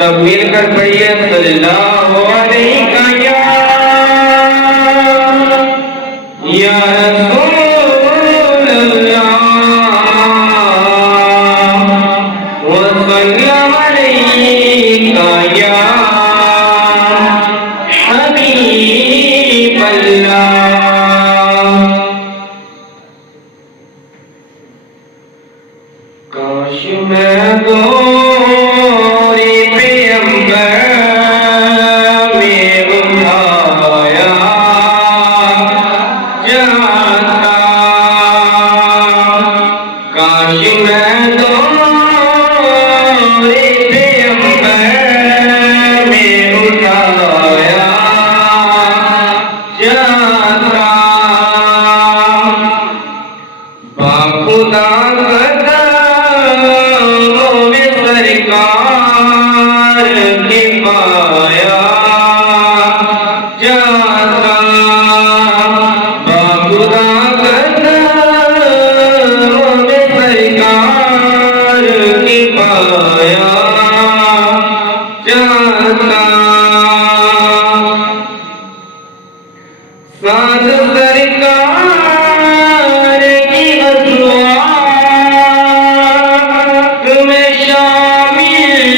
सब मिलकर पढ़िए सल्लल्लाहु अलैहि या रसूल अल्लाह व सल्लम अलैका या हबीब अल्लाह। काश मैं गोरी पैगंबर में उठाया जाता, काश मैं गोरी पैगंबर में उठाया जाता। बाखुदा सरकार के पाया जाता, बाखुदा कदमों में सरकार के पाया जाता। साथ सरकार की अज़वाज में शामिल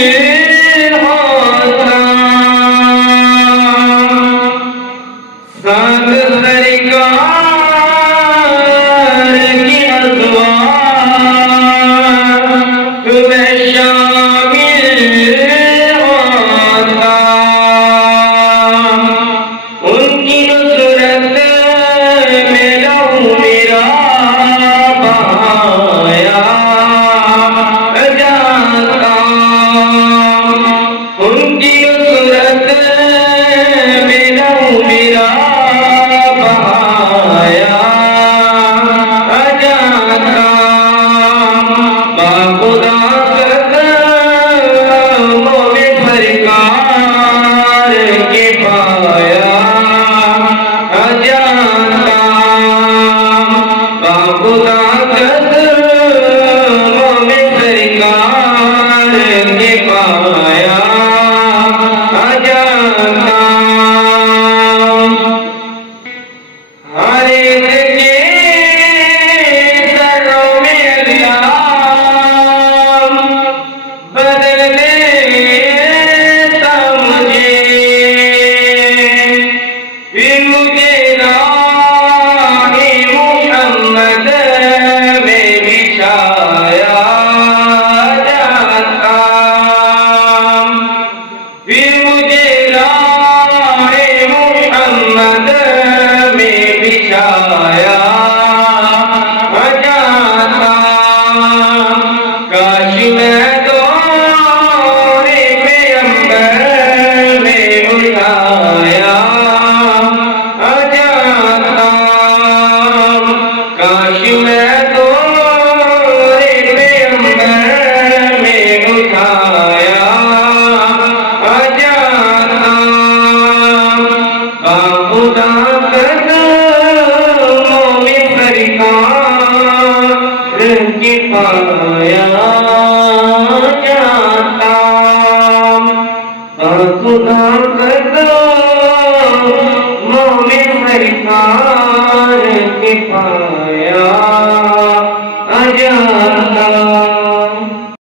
होता, साथ सरकार की अज़वाज में शामिल होता। उनकी नुसरत में लहू मेरा बहाया जाता, उनकी नुसरत में लहू मेरा बहाया जाता। बाखुदा कदमों में सरकार के पाया जाता, बाखुदा कदमों में सरकार के पाया जाता। हर एक के सरों में अल्लाह बदल देता मुझे, फिर मुझे राहे मोहम्मद में बिछाया जाता, फिर